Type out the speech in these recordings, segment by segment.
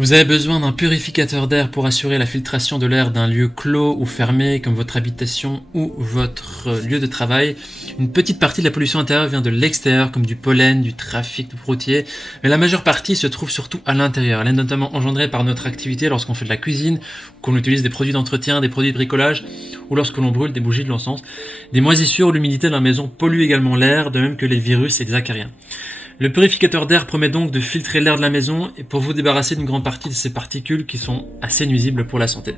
Vous avez besoin d'un purificateur d'air pour assurer la filtration de l'air d'un lieu clos ou fermé comme votre habitation ou votre lieu de travail. Une petite partie de la pollution intérieure vient de l'extérieur comme du pollen, du trafic routier, mais la majeure partie se trouve surtout à l'intérieur. Elle est notamment engendrée par notre activité lorsqu'on fait de la cuisine, qu'on utilise des produits d'entretien, des produits de bricolage ou lorsque l'on brûle des bougies de l'encens. Des moisissures ou l'humidité de la maison polluent également l'air, de même que les virus et les acariens. Le purificateur d'air promet donc de filtrer l'air de la maison et pour vous débarrasser d'une grande partie de ces particules qui sont assez nuisibles pour la santé.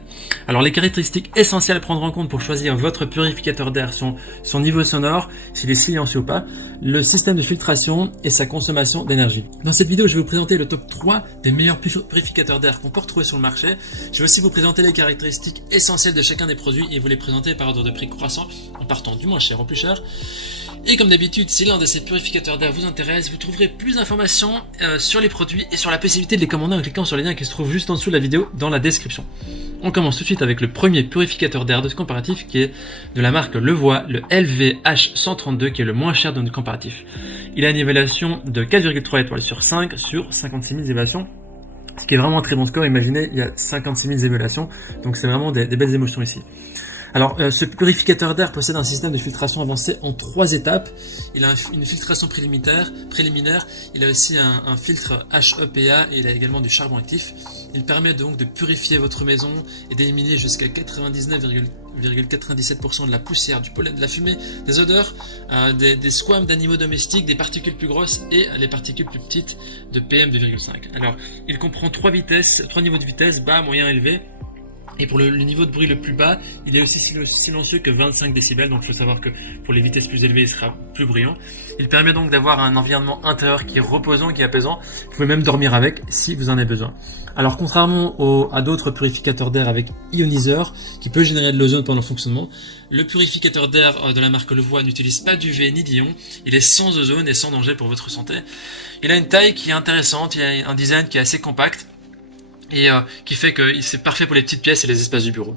Alors les caractéristiques essentielles à prendre en compte pour choisir votre purificateur d'air sont son niveau sonore, s'il est silencieux ou pas, le système de filtration et sa consommation d'énergie. Dans cette vidéo, je vais vous présenter le top 3 des meilleurs purificateurs d'air qu'on peut retrouver sur le marché. Je vais aussi vous présenter les caractéristiques essentielles de chacun des produits et vous les présenter par ordre de prix croissant en partant du moins cher au plus cher. Et comme d'habitude, si l'un de ces purificateurs d'air vous intéresse, vous trouverez plus d'informations sur les produits et sur la possibilité de les commander en cliquant sur les liens qui se trouvent juste en dessous de la vidéo dans la description. On commence tout de suite avec le premier purificateur d'air de ce comparatif qui est de la marque Levoit, le LVH132 qui est le moins cher de notre comparatif. Il a une évaluation de 4,3 étoiles sur 5 sur 56 000 évaluations. Ce qui est vraiment un très bon score. Imaginez, il y a 56 000 évaluations, donc c'est vraiment des belles émotions ici. Alors, ce purificateur d'air possède un système de filtration avancé en 3 étapes. Il a une filtration préliminaire, il a aussi un filtre HEPA et il a également du charbon actif. Il permet donc de purifier votre maison et d'éliminer jusqu'à 99,97% de la poussière, du pollen, de la fumée, des odeurs, des squames d'animaux domestiques, des particules plus grosses et les particules plus petites de PM2,5. Alors, il comprend 3 niveaux de vitesse, bas, moyen, élevé. Et pour le niveau de bruit le plus bas, il est aussi silencieux que 25 décibels, donc il faut savoir que pour les vitesses plus élevées, il sera plus bruyant. Il permet donc d'avoir un environnement intérieur qui est reposant, qui est apaisant. Vous pouvez même dormir avec si vous en avez besoin. Alors contrairement à d'autres purificateurs d'air avec ioniseur, qui peut générer de l'ozone pendant le fonctionnement, le purificateur d'air de la marque Levoit n'utilise pas d'UV ni d'ion. Il est sans ozone et sans danger pour votre santé. Il a une taille qui est intéressante, il a un design qui est assez compact. Et qui fait que c'est parfait pour les petites pièces et les espaces du bureau.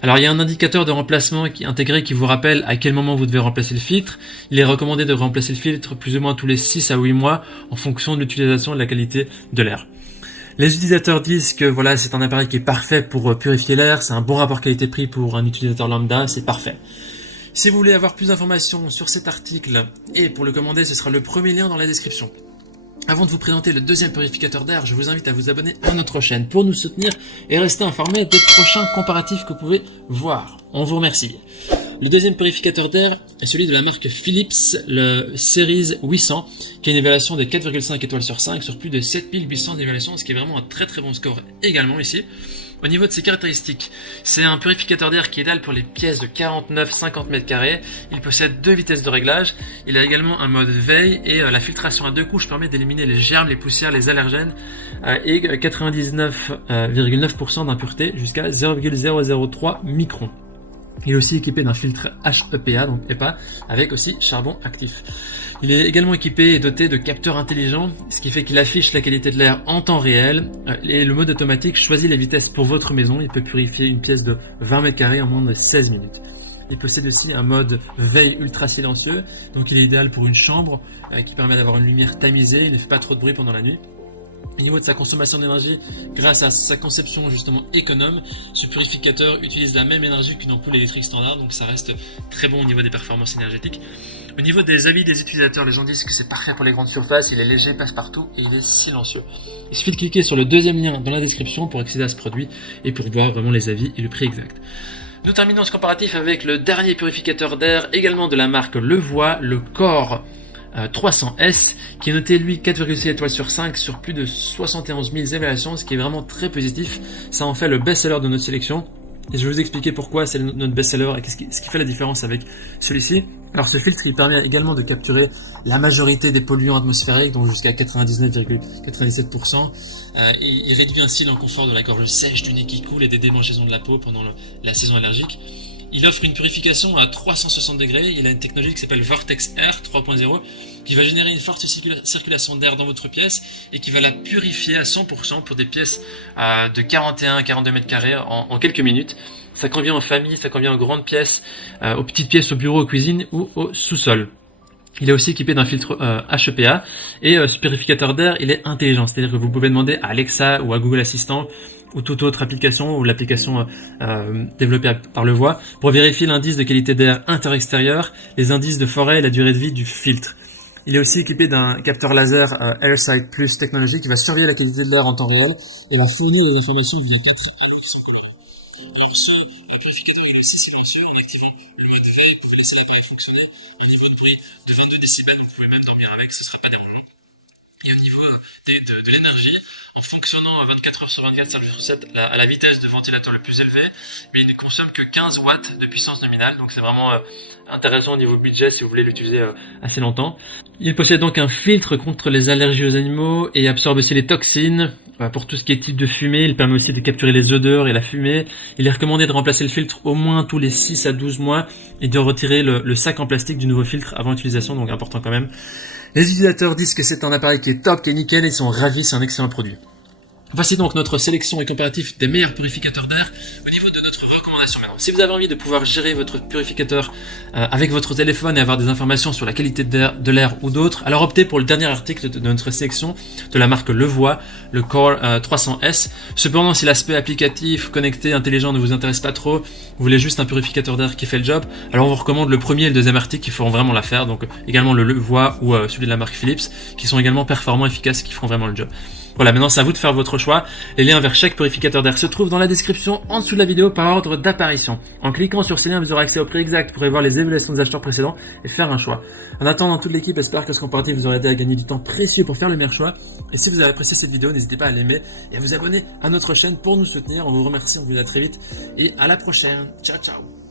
Alors il y a un indicateur de remplacement intégré qui vous rappelle à quel moment vous devez remplacer le filtre. Il est recommandé de remplacer le filtre plus ou moins tous les 6 à 8 mois en fonction de l'utilisation et de la qualité de l'air. Les utilisateurs disent que voilà, c'est un appareil qui est parfait pour purifier l'air, c'est un bon rapport qualité-prix pour un utilisateur lambda, c'est parfait. Si vous voulez avoir plus d'informations sur cet article et pour le commander, ce sera le premier lien dans la description. Avant de vous présenter le deuxième purificateur d'air, je vous invite à vous abonner à notre chaîne pour nous soutenir et rester informé des prochains comparatifs que vous pouvez voir. On vous remercie. Le deuxième purificateur d'air est celui de la marque Philips, le Series 800, qui a une évaluation de 4,5 étoiles sur 5 sur plus de 7800 évaluations, ce qui est vraiment un très très bon score également ici. Au niveau de ses caractéristiques, c'est un purificateur d'air qui est idéal pour les pièces de 49-50 m². Il possède 2 vitesses de réglage. Il a également un mode veille et la filtration à 2 couches permet d'éliminer les germes, les poussières, les allergènes et 99,9% d'impureté jusqu'à 0,003 microns. Il est aussi équipé d'un filtre HEPA, donc EPA, avec aussi charbon actif. Il est également équipé et doté de capteurs intelligents, ce qui fait qu'il affiche la qualité de l'air en temps réel. Et le mode automatique choisit les vitesses pour votre maison. Il peut purifier une pièce de 20 m² en moins de 16 minutes. Il possède aussi un mode veille ultra silencieux, donc il est idéal pour une chambre qui permet d'avoir une lumière tamisée. Il ne fait pas trop de bruit pendant la nuit. Au niveau de sa consommation d'énergie, grâce à sa conception justement économe, ce purificateur utilise la même énergie qu'une ampoule électrique standard, donc ça reste très bon au niveau des performances énergétiques. Au niveau des avis des utilisateurs, les gens disent que c'est parfait pour les grandes surfaces, il est léger, passe partout et il est silencieux. Il suffit de cliquer sur le deuxième lien dans la description pour accéder à ce produit et pour voir vraiment les avis et le prix exact. Nous terminons ce comparatif avec le dernier purificateur d'air, également de la marque Levoit, le Core 300S, qui est noté lui 4,6 étoiles sur 5 sur plus de 71 000 évaluations, ce qui est vraiment très positif. Ça en fait le best-seller de notre sélection. Et je vais vous expliquer pourquoi c'est notre best-seller et ce qui fait la différence avec celui-ci. Alors ce filtre, il permet également de capturer la majorité des polluants atmosphériques, donc jusqu'à 99,97%. Il réduit ainsi l'inconfort de la gorge sèche, du nez qui coule et des démangeaisons de la peau pendant la saison allergique. Il offre une purification à 360 degrés. Il a une technologie qui s'appelle Vortex Air 3.0 qui va générer une forte circulation d'air dans votre pièce et qui va la purifier à 100% pour des pièces de 41-42 m² en quelques minutes. Ça convient aux familles, ça convient aux grandes pièces, aux petites pièces au bureau, aux cuisines ou au sous-sol. Il est aussi équipé d'un filtre HEPA et ce purificateur d'air, il est intelligent, c'est-à-dire que vous pouvez demander à Alexa ou à Google Assistant ou toute autre application ou l'application développée par le voix pour vérifier l'indice de qualité d'air inter-extérieur, les indices de forêt et la durée de vie du filtre. Il est aussi équipé d'un capteur laser AirSight Plus technologie qui va surveiller la qualité de l'air en temps réel et va fournir des informations via 4 canaux sans commun. Alors ce purificateur est aussi silencieux en activant le mode veille, vous pouvez laisser l'appareil fonctionner. Un niveau de bruit de 22 décibels, vous pouvez même dormir avec, ce ne sera pas dérangeant. Et au niveau de l'énergie, en fonctionnant à 24 heures sur 24, 7 jours sur 7, à la vitesse de ventilateur le plus élevé, mais il ne consomme que 15 watts de puissance nominale, donc c'est vraiment intéressant au niveau budget si vous voulez l'utiliser assez longtemps. Il possède donc un filtre contre les allergies aux animaux et absorbe aussi les toxines. Pour tout ce qui est type de fumée, il permet aussi de capturer les odeurs et la fumée. Il est recommandé de remplacer le filtre au moins tous les 6 à 12 mois et de retirer le sac en plastique du nouveau filtre avant utilisation, donc important quand même. Les utilisateurs disent que c'est un appareil qui est top, qui est nickel et ils sont ravis, c'est un excellent produit. Voici donc notre sélection et comparatif des meilleurs purificateurs d'air au niveau de notre recommandation maintenant. Si vous avez envie de pouvoir gérer votre purificateur avec votre téléphone et avoir des informations sur la qualité de l'air ou d'autres, alors optez pour le dernier article de notre sélection de la marque Levoix, le Core 300S. Cependant, si l'aspect applicatif, connecté, intelligent ne vous intéresse pas trop, vous voulez juste un purificateur d'air qui fait le job, alors on vous recommande le premier et le deuxième article qui feront vraiment l'affaire, donc également le Levoix ou celui de la marque Philips, qui sont également performants, efficaces, qui feront vraiment le job. Voilà, maintenant c'est à vous de faire votre choix. Les liens vers chaque purificateur d'air se trouvent dans la description en dessous de la vidéo par ordre d'apparition. En cliquant sur ces liens, vous aurez accès au prix exact pour voir les évaluations des acheteurs précédents et faire un choix. En attendant, toute l'équipe espère que ce comparatif vous aura aidé à gagner du temps précieux pour faire le meilleur choix. Et si vous avez apprécié cette vidéo, n'hésitez pas à l'aimer et à vous abonner à notre chaîne pour nous soutenir. On vous remercie, on vous dit à très vite et à la prochaine. Ciao, ciao.